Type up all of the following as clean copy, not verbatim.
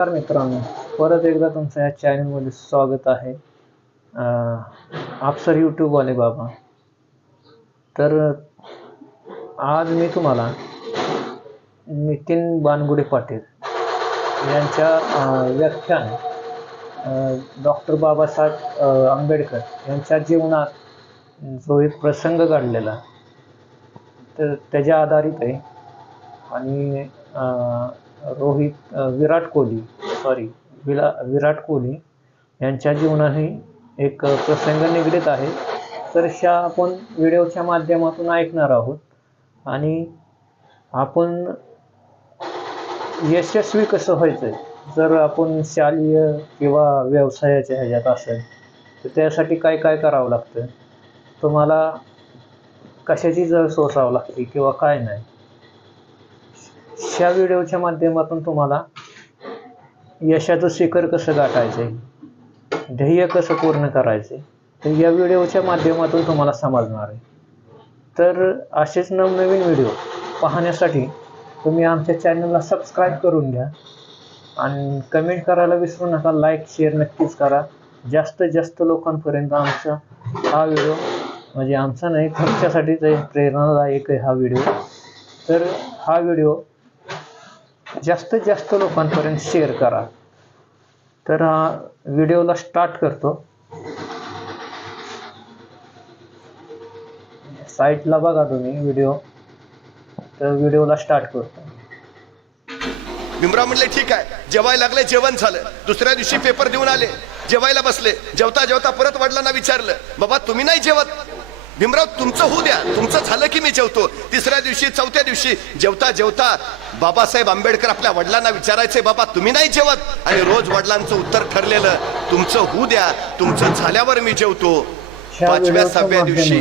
नमस्कार मित्रांनो, परत एकदा तुमचं या चॅनलमध्ये स्वागत आहे. आपसर यूट्यूबवाले बाबा. तर आज मी तुम्हाला नितीन बानगुडे पाटील यांच्या व्याख्यान डॉक्टर बाबासाहेब आंबेडकर यांच्या जीवनात जो एक प्रसंग घडलेला तर त्याच्या आधारित आहे. आणि विराट कोहली यांच्या जीवनाने एक प्रसंग निगडीत आहे. तर आपण व्हिडिओच्या माध्यमातून ऐकणार आहोत आणि आपण यशस्वी कसं व्हायचं जर आपण शालेय किंवा व्यवसायाच्या ह्याच्यात असेल तर त्यासाठी काय काय करावं लागतं, तुम्हाला कशाची जर सोसावं लागते किंवा काय नाही. ह्या व्हिडिओच्या माध्यमातून तुम्हाला यशाचं शिखर कसं गाठायचं आहे, ध्येय कसं पूर्ण करायचं तर या व्हिडिओच्या माध्यमातून तुम्हाला समजणार आहे. तर असेच नवनवीन व्हिडिओ पाहण्यासाठी तुम्ही आमच्या चॅनलला सबस्क्राईब करून घ्या आणि कमेंट करायला विसरू नका. लाईक शेअर नक्कीच करा. जास्तीत जास्त लोकांपर्यंत आमचा हा व्हिडिओ म्हणजे आमचा नाही तुमच्यासाठीच प्रेरणादायक आहे हा व्हिडिओ. तर हा व्हिडिओ जास्तीत जास्त लोकांपर्यंत शेअर करा. तर हा व्हिडिओला स्टार्ट करतो. साईटला बघा तुम्ही व्हिडिओ. तर व्हिडिओला स्टार्ट करतो. भीमराव म्हणले ठीक आहे, जेवायला लागले, जेवण झालं. दुसऱ्या दिवशी पेपर देऊन आले, जेवायला बसले. जेवता जेवता परत वडिलांना विचारलं, बाबा तुम्ही नाही जेवत? भीमराव तुमचं होऊ द्या, तुमचं झालं की मी जेवतो. तिसऱ्या दिवशी चौथ्या दिवशी जेवता जेवता बाबासाहेब आंबेडकर आपल्या वडिलांना विचारायचे, बाबा तुम्ही नाही जेवत? आणि रोज वडिलांचं उत्तर ठरलेलं, तुमचं होऊ द्या, तुमचं झाल्यावर मी जेवतो. 5व्या 6व्या दिवशी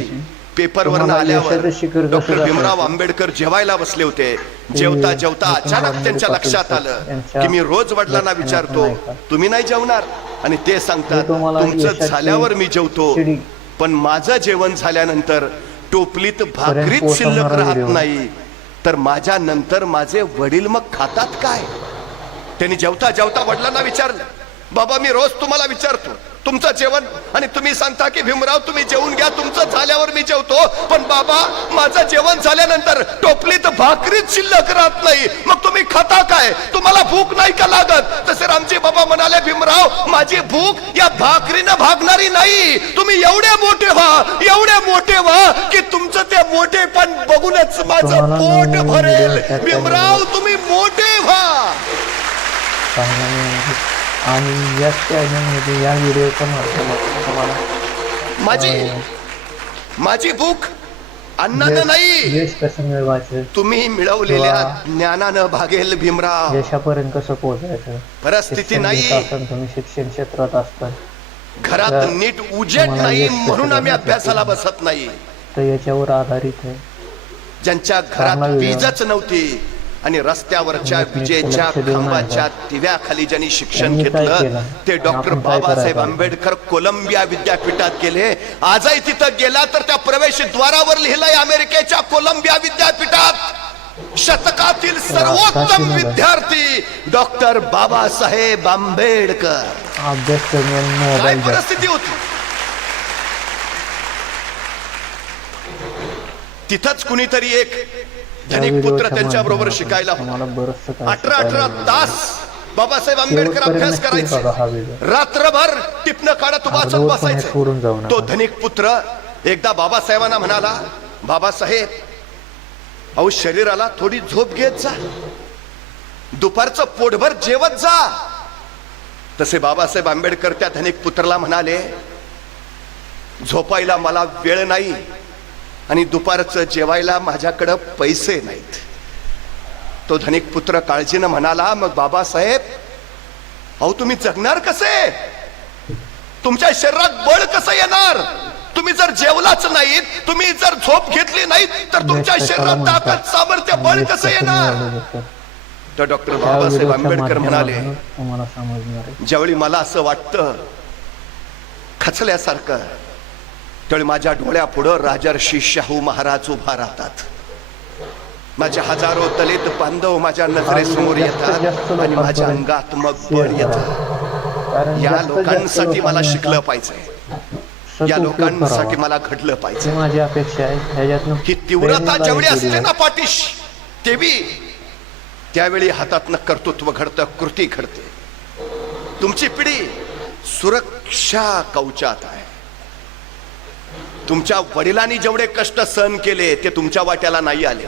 पेपरवरनं आल्यावर डॉक्टर भीमराव आंबेडकर जेवायला बसले होते. जेवता जेवता अचानक त्यांच्या लक्षात आलं की मी रोज वडिलांना विचारतो तुम्ही नाही जेवणार, आणि ते सांगतात तुमचं झाल्यावर मी जेवतो. पण माझं जेवण झाल्यानंतर टोपलीत भाकरीच शिल्लक राहत नाही, तर माझ्या नंतर माझे वडील मग खातात काय? त्यांनी जेवता जेवता वडिलांना विचारलं, बाबा मी रोज तुम्हाला विचारतो तुमचं जेवण, आणि तुम्ही सांगता की भीमराव तुम्ही जेवून घ्या, तुमचं झाल्यावर मी जेवतो. पण बाबा माझं जेवण झाल्यानंतर टोपलीत भाकरीच शिल्लक राहत नाही, मग तुम्ही खाता काय? तुम्हाला भूक नाही का लागत? तसे रामजी बाबा म्हणाले, भीमराव माझी भूक या भाकरीनं भागणारी नाही. तुम्ही एवढे मोठे व्हा की तुमचं ते मोठेपण बघूनच माझं पोट भरेल. भीमराव तुम्ही मोठे व्हा. आणि या चॅनलमध्ये या व्हिडिओच्या माध्यमातून तुम्हाला माझी भूक अन्नानं नाही, यश कसं मिळवायचं, तुम्ही मिळवलेल्या ज्ञानानं भागेल. भीमराव यशापर्यंत कसं पोहोचायचं, परिस्थिती नाही, तुम्ही शिक्षण क्षेत्रात असता, घरात नीट उजेड नाही म्हणून आम्ही अभ्यासाला बसत नाही. तर याच्यावर आधारित आहे. ज्यांच्या घरात वीजच नव्हती आणि रस्त्यावरच्या विजेच्या खांबाच्या दिव्याखाली ज्यांनी शिक्षण घेतलं ते डॉक्टर बाबासाहेब आंबेडकर कोलंबिया विद्यापीठात गेले. आजही तिथं गेला तर त्या प्रवेशद्वारावर लिहिलंय अमेरिकेच्या कोलंबिया विद्यापीठात शतकातील सर्वोत्तम विद्यार्थी डॉक्टर बाबासाहेब आंबेडकर. काय परिस्थिती होती तिथंच कुणीतरी एक धनिक पुत्र त्यांच्या बरोबर शिकायला 18 तास बाबासाहेब आंबेडकर अभ्यास करायचे. रात्रभर टिपणं काढत वाचत बसायचं. तो धनिक पुत्र एकदा बाबासाहेबांना म्हणाला, बाबासाहेब अहो शरीराला थोडी झोप घेत जा, दुपारचं पोटभर जेवत जा. तसे बाबासाहेब आंबेडकर त्या धनिक पुत्राला म्हणाले, झोपायला मला वेळ नाही आणि दुपारचं जेवायला माझ्याकडं पैसे नाहीत. तो धनिक पुत्र काळजीनं म्हणाला, मग बाबासाहेब अहो तुम्ही जगणार कसे? तुमच्या शरीरात बळ कसं येणार? तुम्ही जर जेवलाच नाहीत, तुम्ही जर झोप घेतली नाही तर तुमच्या शरीरात ताकद सामर्थ्य बळ कसं येणार? तर डॉक्टर बाबासाहेब आंबेडकर म्हणाले, ज्यावेळी मला असं वाटतं खचल्यासारखं त्यावेळी माझ्या डोळ्यापुढं राजर्षी शाहू महाराज उभा राहतात. माझे हजारो दलित बांधव माझ्या नजरेसमोर येतात आणि माझ्या अंगात मग बळ येतं. या लोकांसाठी मला शिकलं पाहिजे, या लोकांसाठी मला घडलं पाहिजे. माझी अपेक्षा आहे ह्याच्यातनं ही तीव्रता जेवढी असते ना पाठीशी, तेवी त्यावेळी हातातनं कर्तृत्व घडतं, कृती घडते. तुमची पिढी सुरक्षा कवचात आहे. तुमच्या वडिलांनी जेवढे कष्ट सहन केले ते तुमच्या वाट्याला नाही आले.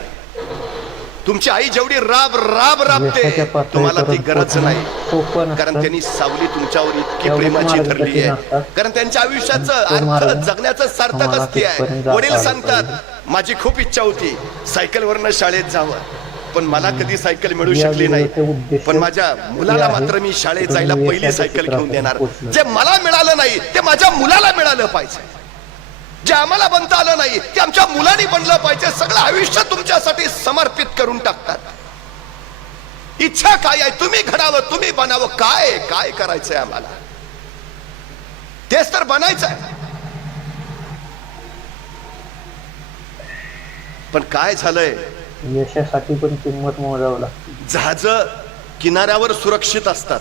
तुमची आई जेवढी राब राब राबते तुम्हाला ती गरज नाही, कारण त्यांनी सावली तुमच्यावर इतकी प्रेमाची धरली आहे, कारण त्यांच्या आयुष्याचं अर्थ जगण्याचं सार्थक असते आहे. वडील सांगतात माझी खूप इच्छा होती सायकलवरनं शाळेत जावं, पण मला कधी सायकल मिळू शकली नाही, पण माझ्या मुलाला मात्र मी शाळेत जायला पहिली सायकल घेऊन देणार. जे मला मिळालं नाही ते माझ्या मुलाला मिळालं पाहिजे, जे आम्हाला बनता आलं नाही ते आमच्या मुलांनी बनलं पाहिजे. सगळं आयुष्य तुमच्यासाठी समर्पित करून टाकतात. इच्छा काय आहे? तुम्ही घडावं, तुम्ही बनावं. काय काय करायचंय आम्हाला? तेच तर बनायचंय. पण काय झालंय, यशासाठी पण किंमत मोजावं लागते. जहाज किनाऱ्यावर सुरक्षित असतात,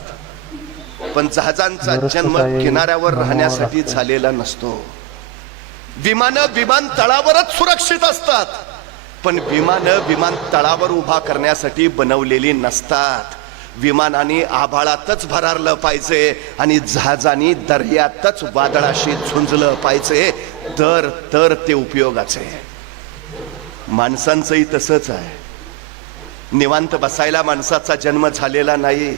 पण जहाजांचा जन्म किनाऱ्यावर राहण्यासाठी झालेला नसतो. विमान तळावरच सुरक्षित असतात, पण विमान तळावर उभा करण्यासाठी बनवलेली नसतात. विमानाने आभाळातच भरारलं पाहिजे आणि जहाजाने दर्यातच वादळाशी झुंजलं पाहिजे, तर ते उपयोगाचे. माणसांचंही तसंच आहे. निवांत बसायला माणसाचा जन्म झालेला नाही.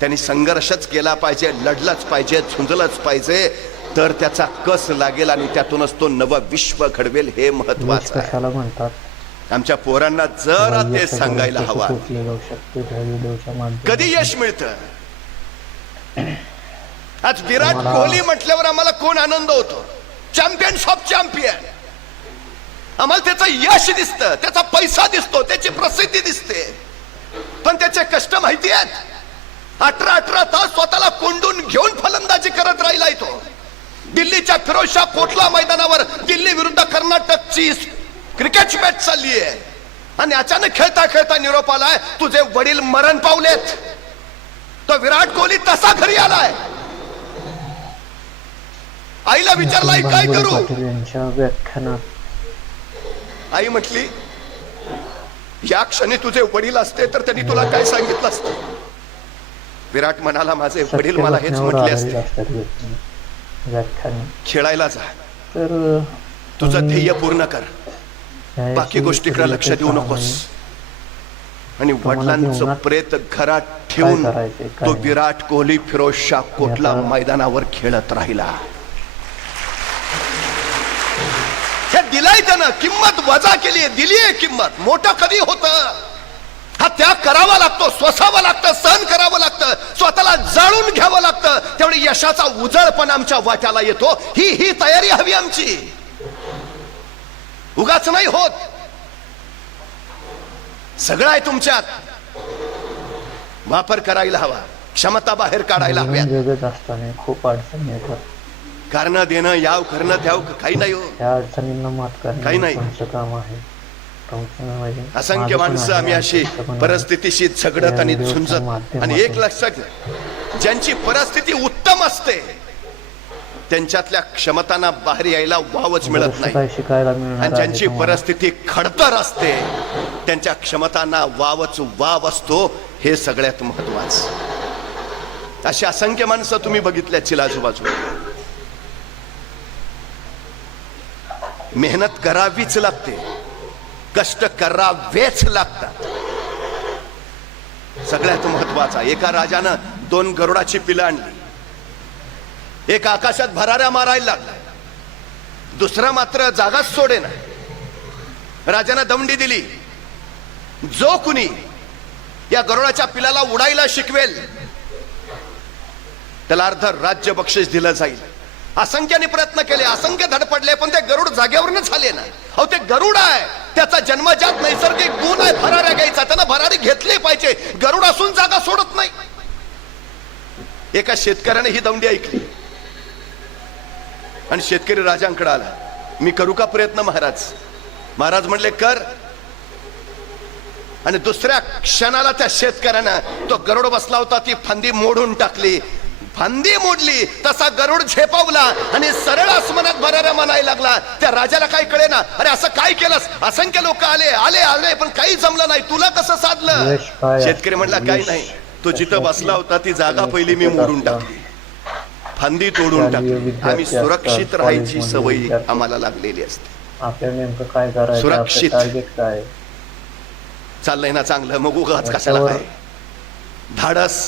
त्यांनी संघर्षच केला पाहिजे, लढलंच पाहिजे, झुंजलंच पाहिजे, तर त्याचा कस लागेल आणि त्यातूनच तो नव विश्व घडवेल. हे महत्वाचं आहे. म्हणतात आमच्या पोरांना जरा ते सांगायला हवा. कधी यश मिळतं? आज विराट कोहली म्हटल्यावर आम्हाला कोण आनंद होतो? Champions of champion. आम्हाला त्याचं यश दिसतं, त्याचा पैसा दिसतो, त्याची प्रसिद्धी दिसते, पण त्याचे कष्ट माहिती आहेत? 18 तास स्वतःला कोंडून घेऊन फलंदाजी करत राहिलाय तो. दिल्लीच्या फिरोजशाह कोटला मैदानावर दिल्ली विरुद्ध कर्नाटकची क्रिकेटची मॅच चालली आहे आणि अचानक खेळता खेळता निरोप आलाय तुझे वडील मरण पावलेत. तो विराट कोहली तसा घरी आलाय. आईला विचारलाय काय करू? आई म्हटली या क्षणी तुझे वडील असते तर त्यांनी तुला काय सांगितलं असतं? विराट म्हणाला माझे वडील मला हेच म्हटले असते, खेळायला जा, तर तुझं ध्येय पूर्ण कर, बाकी गोष्टीकडे लक्ष देऊ नकोस. आणि वडिलांचं प्रेत घरात ठेवून तो विराट कोहली फिरोजशाह कोटला मैदानावर खेळत राहिला. हे दिलाय त्यानं, किंमत वजा केली, दिली आहे किंमत. मोठं कधी होतं? हा त्याग करावा लागतो, सोसावं लागतं, सहन करावं लागतं, स्वतःला जाळून घ्यावं लागतं. तेवढी यशाचा उजळपण आमच्या वाट्याला येतो. ही तयारी हवी आमची. उगाच नाही होत. सगळं आहे तुमच्यात, वापर करायला हवा, क्षमता बाहेर काढायला हव्या. जगत असताना खूप अडचणी येतात. कारण देणं याव करणं त्याव काही नाही हो. त्या अडचणींना मात करणं काही नाही. काम आहे. असंख्य माणसं आम्ही अशी परिस्थितीशी झगडत आणि झुंजत. आणि एक लक्षात घ्या, ज्यांची परिस्थिती उत्तम असते त्यांच्यातल्या क्षमतांना बाहेर यायला वावच मिळत नाही. आणि ज्यांची परिस्थिती खडतर असते त्यांच्या क्षमतांना वाव असतो. हे सगळ्यात महत्वाचं. अशी असंख्य माणसं तुम्ही बघितल्या आजूबाजूला. मेहनत करावीच लागते, कष्ट करावेच लागतात. सगळ्यात महत्वाचा, एका राजानं 2 गरुडाची पिलं आणली. एक आकाशात भराऱ्या मारायला लागला, दुसरा मात्र जागाच सोडेना. राजानं दंडी दिली, जो कुणी या गरुडाच्या पिलाला उडायला शिकवेल त्याला अर्ध राज्य बक्षीस दिलं जाईल. असंख्याने प्रयत्न केले, असंख्य धडपडले, पण ते गरुड जागेवरच झाले ना. अहो ते गरुड आहे, त्याचा जन्मजात नैसर्गिक गुण आहे भराऱ्या घ्यायचा. त्यानं भरारी घेतली पाहिजे. गरुड असून जागा सोडत नाही. एका शेतकऱ्याने ही दंडी ऐकली आणि शेतकरी राजांकडे आला. मी करू का प्रयत्न महाराज? महाराज म्हणले कर. आणि दुसऱ्या क्षणाला त्या शेतकऱ्यानं तो गरुड बसला होता ती फांदी मोडून टाकली. फांदी मोडली तसा गरुड झेपावला आणि सरळ आसमानात भराऱ्या म्हणायला लागला. त्या राजाला काही कळेना, अरे असं काय केलंस? असंख्य लोक आले आले आले पण काही जमलं नाही, तुला कसं साधलं? शेतकरी म्हणला काही नाही, तो जिथं बसला होता ती जागा पहिली मी मोडून टाकली, फांदी तोडून टाकली. आम्ही सुरक्षित राहायची सवय आम्हाला लागलेली असते. आपल्याला नेमकं काय करायचं, सुरक्षित. टार्गेट काय? चाललंय ना चांगलं, मग उगाच कशाला काय? धाडस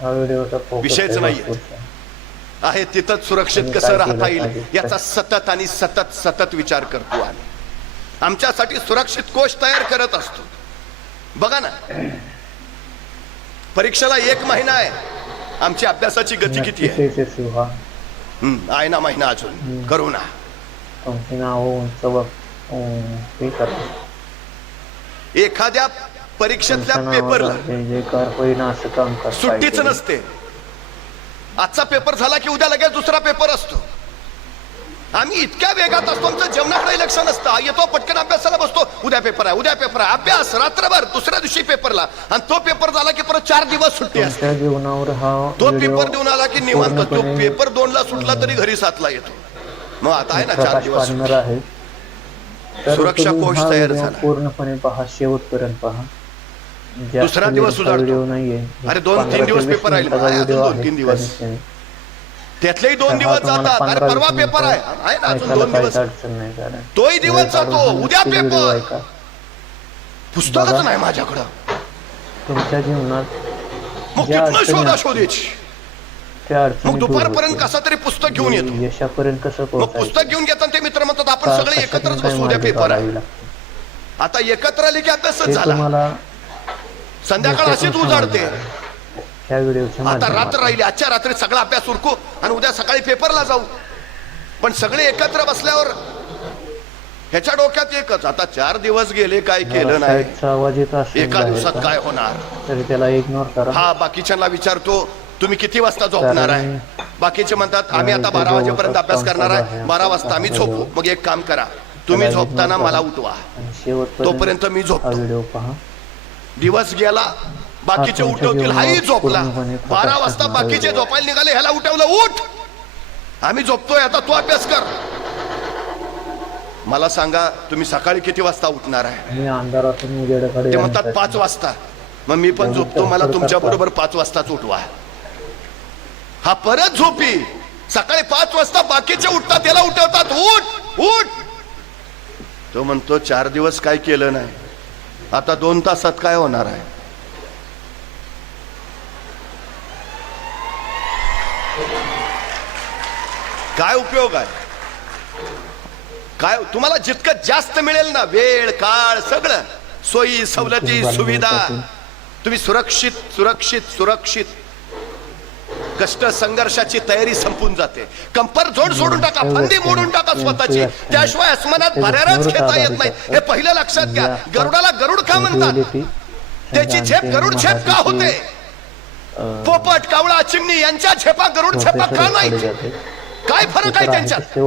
हा व्हिडिओचा focus विषयच आहे नाहीये. भरपूरचा. आहे तिथंच सुरक्षित तुम्ही कसं काय राहता केलं येईल पाहिजे? याचा सतत आणि सतत सतत विचार करतो आम्ही. आमच्यासाठी सुरक्षित कोश तयार करत असतो. बघा ना, परीक्षेला 1 महिना आहे, आमची अभ्यासाची गती किती आहे? नक्कीच यशस्वी व्हा. आहे ना महिना अजून, करू ना. तुमची नावं उंच हे करा. एखाद्या परीक्षेतल्या तुमच्या पेपरला नावाला जय जयकार होईन असं काम करा. सुट्टीच नसते. आजचा पेपर झाला की उद्या लगेच दुसरा पेपर असतो. आम्ही इतक्या वेगात असतो, आमचं जेवणाकडे लक्ष नसतं. येतो पटकन अभ्यासाला बसतो, उद्या पेपर आहे उद्या पेपर आहे, अभ्यास रात्रभर, दुसऱ्या दिवशी पेपरला, आणि तो पेपर झाला की परत 4 दिवस सुट्टी असते. तुमच्या जीवनावर हा तो व्हिडिओ पेपर देऊन आला की निवांत. तो पूर्णपणे पेपर 2ला सुटला तरी घरी 7ला येतो. मग आता आहे ना 4 प्रकाश दिवस पाडणार आहे. तर सुरक्षा तुम्ही कोश हा तयार व्हिडिओ झाला. पूर्णपणे पहा, शेवटपर्यंत पहा. जास्त दुसरा दिवस वेळचा उजाडतो. व्हिडिओ नाहीये. अरे 2-3 दिवस 15 ते 20 पेपर राहील. मिनिटाचा आहे अजून व्हिडिओ 2-3 आहे. दिवस. कमीत त्यातलेही 2 कमी. दिवस तुम्हाला जातात. अरे 15-20 परवा पेपर आहे मिनिटं आहे ना अजून ऐकायला 2 काहीच दिवस. अडचण नाही. कारण तोही दिवस जातो, उद्या नक्कीच व्हिडिओ पेपर. ऐका. पुस्तकच बघा. नाही माझ्याकडं, तुमच्या जीवनात मग ज्या तिथनं अडचणी शोधा असतील, शोधीची. त्या अडचणी मग दूर दुपारपर्यंत होतील. कसा तरी पुस्तक घेऊन येतो. यशापर्यंत कसं मग पोहोचायचं? पुस्तक घेऊन घेताना ते मित्र म्हणतात आपण का- सगळे कशातून एकत्रच काय बसू, उद्या मार्ग पेपर आहे. काढावे लागतील. आता एकत्र आले की अभ्यासच ते झाला. तुम्हाला संध्याकाळ अशीच उजाडते. ह्या व्हिडिओच्या आता रात्र माध्यमातून राहिली, आजच्या रात्री सगळा अभ्यास उरकू आणि उद्या सकाळी पेपरला जाऊ. पण सगळे एकत्र बसल्यावर ह्याच्या डोक्यात एकच, आता 4 दिवस गेले काय केलं नाही, साईडचा आवाज येत असेल एका दिवसात बाहेरचा, काय होणार. तरी त्याला इग्नोर करा. हा बाकीच्यांना विचारतो तुम्ही किती वाजता झोपणार आहे? बाकीचे म्हणतात आम्ही आता 12 वाजेपर्यंत अभ्यास करणार आहे, 12 वाजता आम्ही झोपू. मग एक काम करा, तुम्ही झोपताना मला उठवा, आणि शेवटपर्यंत तोपर्यंत मी हा झोपतो. व्हिडिओ पहा. दिवस गेला, बाकीचे तुमच्या उठवतील, हाही जीवनावर झोपला. पूर्णपणे 12 वाजता प्रकाश बाकीचे टाकणारा झोपायला निघाले, ह्याला उठवलं, उठ आम्ही झोपतोय आता तू अभ्यास कर. मला सांगा तुम्ही सकाळी किती वाजता उठणार आहे? मी अंधारातून उजेडाकडे ते म्हणतात आणतात. 5 वाजता. मग मी पण झोपतो, मला तुमच्या बरोबर 5 वाजताच उठवा. हा परत झोपी, सकाळी 5 वाजता बाकीचे उठतात, त्याला उठवतात, उठ उठ. तो म्हणतो 4 दिवस काय केलं नाही, आता 2 तासात काय होणार आहे? काय उपयोग आहे? काय तुम्हाला जितकं जास्त मिळेल ना, वेळ काळ सगळं, सोयी सवलती सुविधा, तुम्ही सुरक्षित सुरक्षित सुरक्षित. कष्ट संघर्षाची तयारी संपून जाते. कंपर जोड सोडून टाका, फांदी मोडून टाका स्वतःची, त्याशिवाय आसमानात भरारच घेता येत नाही. हे पहिलं लक्षात घ्या. गरुडाला गरुड का म्हणतात? त्याची झेप गरुड झेप का होते? पोपट कावळा चिमणी यांच्या झेपा गरुड झेपा का नाही? काय फरक आहे त्यांच्यात?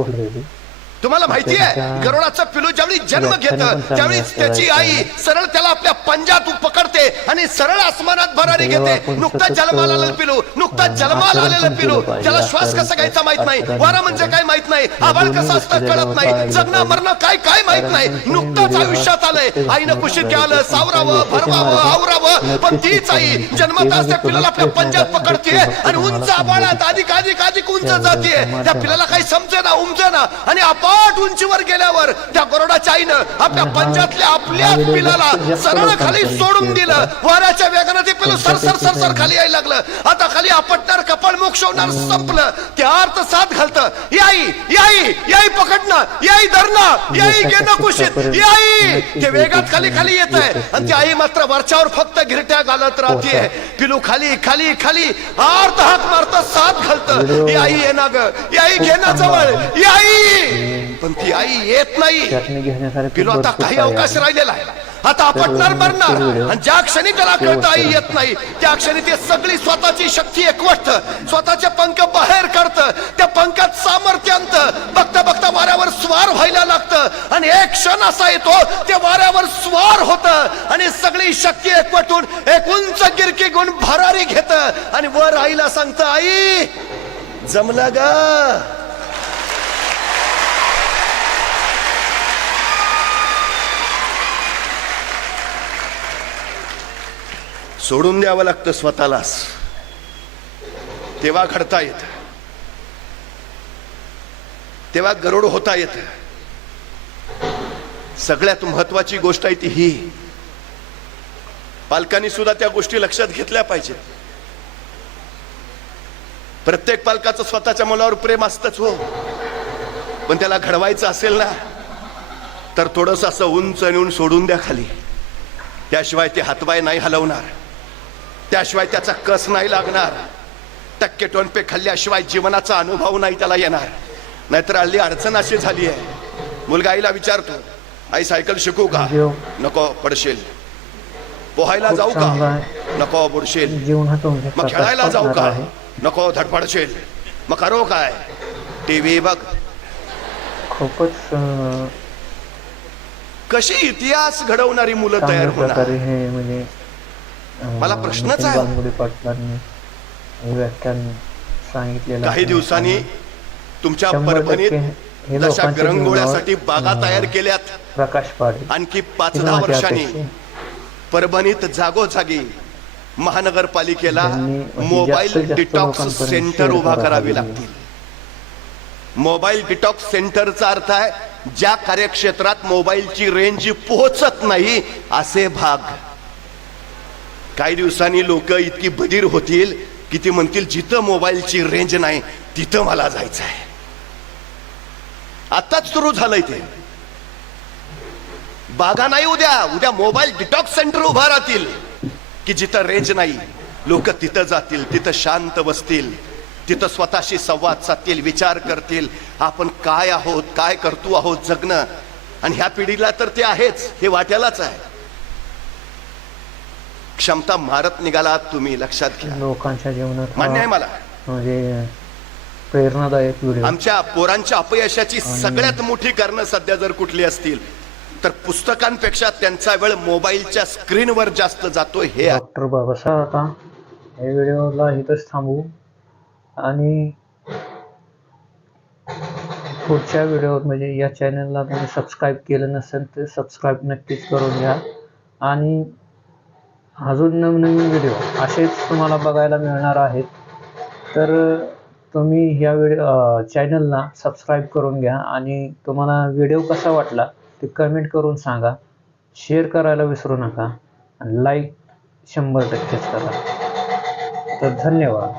तुम्हाला माहिती आहे, गरुडाचं पिलू ज्यावेळी जन्म घेतं त्यावेळी त्याची आई सरळ त्याला आपल्या पंजात पकडते आणि सरळ आसमानात भरारी घेते. नुकताच जन्माला आलेलं पिलू, नुकताच जन्माला आलेलं पिलू, त्याला श्वास कसा घ्यायचा माहित नाही, वारा म्हणजे काय माहित नाही, आभाळ कसं असतं कळत नाही, जगणं मरणं काय काय माहित नाही. नुकताच आयुष्यात आलंय, आईनं कुशीत घ्यालं, सावरावं भरवावं आवरावं, पण तीच आई जन्मताच त्या पिलाला आपल्या पंजात पकडते आणि उंच आभाळात अधिक अधिक अधिक उंच जाते. त्या पिलाला काही समजेना उमजेना आणि अपाट उंचीवर गेल्यावर त्या गरुडाच्या आईनं आपल्या पंजातल्या आपल्या पिलाला सरळ खाली सोडून दिलं. वाऱ्याच्या वेगानं ते पिलू सर सर सर सर खाली यायला लागलं. आता खाली आपटणार, कपाळ मोक्ष होणार, संपलं. ते अर्थ साथ घालतं, याई याई याई पकडणं, याई धरणं, याई घेणं कुशीत, याई. ते वेगात खाली खाली येत आहे आणि ती आई मात्र वरच्यावर फक्त घिरट्या घालत राहते. पिलू खाली खाली खाली अर्थ हाक मारतं, साथ घालतं, याई ये ना ग, याई घेणं जवळ, याई. पण ती आई येत नाही. पिलू आता काही अवकाश राहिलेला आहे, आता आपटणार मरणार. आणि ज्या क्षणी त्याला कळतं आई येत नाही, त्या क्षणी ते सगळी स्वतःची शक्ती एकवटत, स्वतःचे पंख बाहेर काढतं, त्या पंखात सामर्थ्य आणतं. बघता बघता वाऱ्यावर स्वार व्हायला लागतं आणि एक क्षण असा येतो ते वाऱ्यावर स्वार होत आणि सगळी शक्ती एकवटून एक उंच गिरकी गुण भरारी घेत आणि वर आईला सांगत, आई जमलं ग. सोडून द्यावं लागतं स्वतःलाच, तेव्हा घडता येत, तेव्हा गरुड होता येत. सगळ्यात महत्वाची गोष्ट आहे ती ही, पालकांनी सुद्धा त्या गोष्टी लक्षात घेतल्या पाहिजेत. प्रत्येक पालकाचं स्वतःच्या मुलावर प्रेम असतंच हो, पण त्याला घडवायचं असेल ना तर थोडस असं उंच नेऊन सोडून द्या खाली. त्याशिवाय ते हातवाय नाही हलवणार, त्याशिवाय त्याचा कस नाही लागणार, टक्के टोनपे खाल्ल्याशिवाय जीवनाचा अनुभव नाही त्याला येणार. नाहीतर हल्ली अडचण अशी झाली आहे, मुलगा आईला विचारतो, आई सायकल शिकू का? नको, पडशील. पोहायला जाऊ का? नको, बुडशील. मग खेळायला जाऊ का? नको, धडपडशील. मग करो काय? टीव्ही बघ. खूपच कशी इतिहास घडवणारी मुलं तयार होणार. म्हणजे मला प्रश्नच आहे, गांगुली पाटलांनी व्याख्यान सांगितलेलं. काही दिवसांनी तुमच्या परभणीत तशा विरंगुळ्यासाठी बागा तयार केल्यात. प्रकाश पाटील आणखी 5-10 वर्षांनी परभणीत जागोजागी महानगरपालिकेला मोबाईल डिटॉक्स सेंटर उभा करावी लागतील. मोबाईल डिटॉक्स सेंटरचा अर्थ आहे ज्या कार्यक्षेत्रात मोबाईलची रेंज पोहोचत नाही असे भाग. काही दिवसांनी लोक इतकी बधीर होतील की ती म्हणतील, जिथं मोबाईलची रेंज नाही तिथं मला जायचं आहे. आताच सुरू झालंय ते. बागा नाही, उद्या मोबाईल डिटॉक्स सेंटर उभा राहतील की जिथं रेंज नाही लोक तिथं जातील, तिथं शांत बसतील, तिथं स्वतःशी संवाद साधतील, विचार करतील, आपण काय आहोत, काय करतो आहोत जगणं. आणि ह्या पिढीला तर ते आहेच, हे वाट्यालाच आहे. क्षमता मारत निघाला तुम्ही, लक्षात घ्या. लोकांच्या जीवनात मान्य आहे मला, म्हणजे प्रेरणादायक व्हिडिओ. आमच्या पोरांच्या अपयशाची सगळ्यात मोठी कारणं सध्या जर कुठली असतील तर पुस्तकांपेक्षा त्यांचा वेळ मोबाईलच्या स्क्रीनवर जास्त जातो. हे डॉक्टर बाबासाहेब, आता या व्हिडिओला इथंच थांबवू आणि पुढच्या व्हिडिओत, म्हणजे या चॅनलला तुम्ही सबस्क्राईब केलं नसेल तर सबस्क्राईब नक्कीच करून घ्या. आणि अजून नवनवीन व्हिडिओ असेच तुम्हाला बघायला मिळणार आहेत. तर तुम्ही ह्या चॅनलला सबस्क्राईब करून घ्या. आणि तुम्हाला व्हिडिओ कसा वाटला ते कमेंट करून सांगा. शेअर करायला विसरू नका आणि लाईक 100%च करा. तर धन्यवाद.